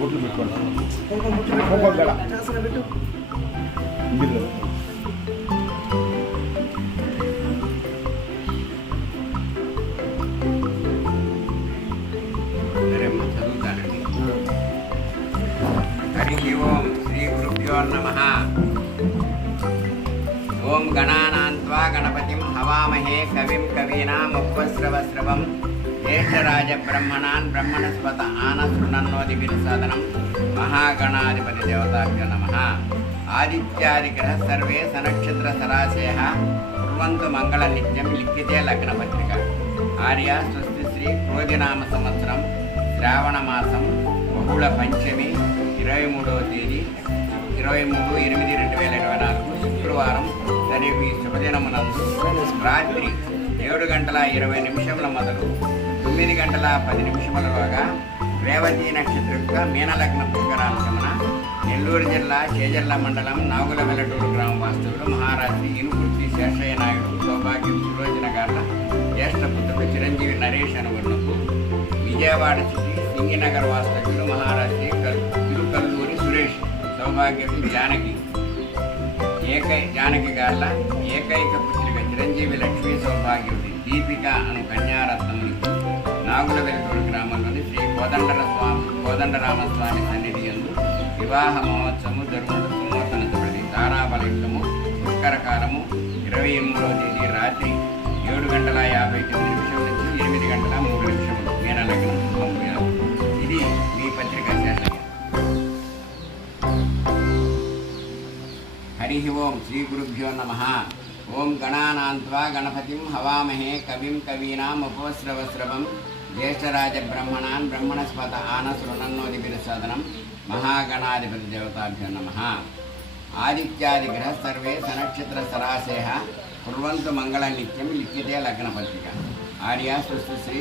బొట్లు పెట్టుకోండి. కుంకుమ గడ ఇందులో హరి ఓం శ్రీ గురుభ్యో నమః. ఓం గణానాన్త్వా గణపతిం హవామహే కవిం కవీనాముపస్రవస్రవం జ్యేష్ఠరాజ బ్రహ్మణాన్ బ్రహ్మణస్పత ఆనశృణన్నోదిభిర్సాదనం మహాగణాధిపతి దేవతాభ్యో నమః. ఆదిత్యాదిగ్రహ సర్వే సనక్షత్ర సరాశయ కుర్వంతు మంగళ నిత్యం లిఖితే లగ్న పత్రిక. ఆర్య స్వస్తి శ్రీ క్రోధినామ సంవత్సరం శ్రావణ మాసం బహుళ పంచమి 23వ తేదీ 23/8/2024 శుక్రవారం. ఈ శుభదినమునందు రాత్రి 7:20 మొదలు 9:10 రేవతి నక్షత్రంగా మీనలగ్న పుష్కరాంశమున నెల్లూరు జిల్లా చేజర్ల మండలం నాగులవెల్లటూరు గ్రామ వాస్తవులు మహారాష్ట్ర ఇనుకుర్తి శేషయ్య నాయుడు సౌభాగ్యం సులోచన గార్ల జ్యేష్ఠ పుత్రుడు చిరంజీవి నరేష్ అనుగుణకు విజయవాడ సిటీ సింగినగర్ వాస్తవ్యులు మహారాష్ట్ర తిరుకల్లూరి సురేష్ సౌభాగ్యవతి జానకి గార్ల ఏకైక పుత్రిక చిరంజీవి లక్ష్మీ సౌభాగ్యవతి దీపిక అను కన్యారత్నమునికి నాగులవెల్లటూరు గ్రామంలోని శ్రీ కోదండరామస్వామి సన్నిధి యందు వివాహ మహోత్సవము జరుగుతున్న సుమోతనతబడి తారాబలింగము పుష్కరకాలము 23వ తేదీ రాత్రి 7:59 నుంచి 8:03 మీనలగ్నం పంపుయారు. ఇది మీ పత్రిక శేషయ్య. హరి ఓం శ్రీ గురుభ్యో నమః. ఓం గణానాన్త్వా గణపతిం హవామహే కవిం కవీనాముపస్రవస్రవం జ్యేష్ఠరాజ బ్రహ్మణాన్ బ్రహ్మణస్పత ఆనశృణన్నోదిభిర్సాదనం మహాగణాధిపతి దేవతాభ్యో నమః. ఆదిత్యాదిగ్రహ సర్వే సనక్షత్ర సరాశయ కుర్వంతు మంగళ నిత్యం లిఖితే లగ్న పత్రిక. ఆర్య స్వస్తి శ్రీ